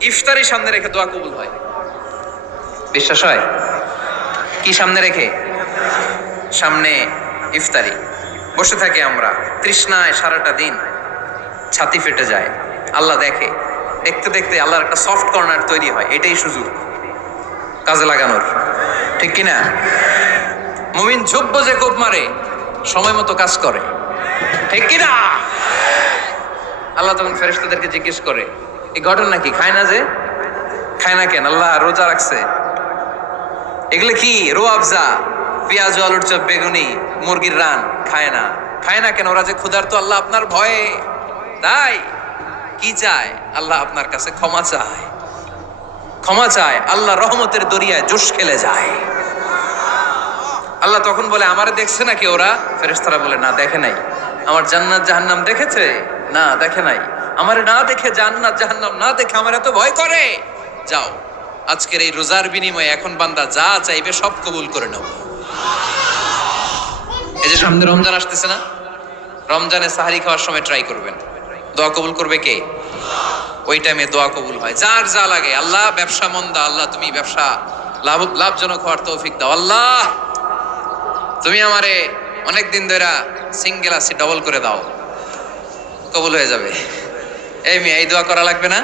ইফতারি সামনে রেখে দোয়া কবুল হয়। বিশ্বাস হয়? কি সামনে রেখে? সামনে ইফতারি। বসে থাকি আমরা তৃষ্ণায় সারাটা দিন, ছাতি ফেটে যায়। আল্লাহ দেখে, দেখতে দেখতে আল্লাহর একটা সফট কর্নার তৈরি হয়। এটাই সুযোগ কাজে লাগানোর, ঠিক কিনা? মুমিন ঝোপ যে কোপ মারে, সময় মতো কাজ করে, ঠিক কিনা? আল্লাহ তখন ফেরেশতাদেরকে জিজ্ঞেস করে, এই ঘটনা কি? খায় না যে? খায় না কেন? আল্লাহ রোজা রাখছে। এগুলো কি? রোয়াবজা, পেঁয়াজ, আলুর চপ, বেগুনি, মুরগির রান খায় না। খায় না কেন? ওরা যে ক্ষুধার্ত, আল্লাহ আপনার ভয়ে। তাই কি চায়? আল্লাহ আপনার কাছে ক্ষমা চায়। ক্ষমা চায়, আল্লাহ রহমতের দরিয়ায় জোশ খেলে যায়। আল্লাহ তখন বলে, আমারে দেখছে নাকি ওরা? ফেরেশতারা বলে, না দেখে নাই। আমার জান্নাত জাহান্নাম দেখেছে? না দেখে নাই। আমারে না দেখে, জান্নাত জাহান্নাম না দেখে আমার এত ভয় করে। যাও, আজকের এই রোজার বিনিময়ে এখন বান্দা যা চাইবে সব কবুল করে নাও। এই যে সামনে রমজান আসতেছে না, রমজানে সাহারি খাওয়ার সময় ট্রাই করবেন। দোয়া কবুল করবে কে? ওই টাইমে দোয়া কবুল হয়। যার যা লাগে, আল্লাহ ব্যবসা মন্দা, আল্লাহ তুমি ব্যবসা লাভজনক হওয়ার তৌফিক দাও। আল্লাহ তুমি আমারে অনেকদিন ধরে সিঙ্গেল আছি, ডবল করে দাও, কবুল হয়ে যাবে। এই মেয়ে, এই দোয়া করা লাগবে না?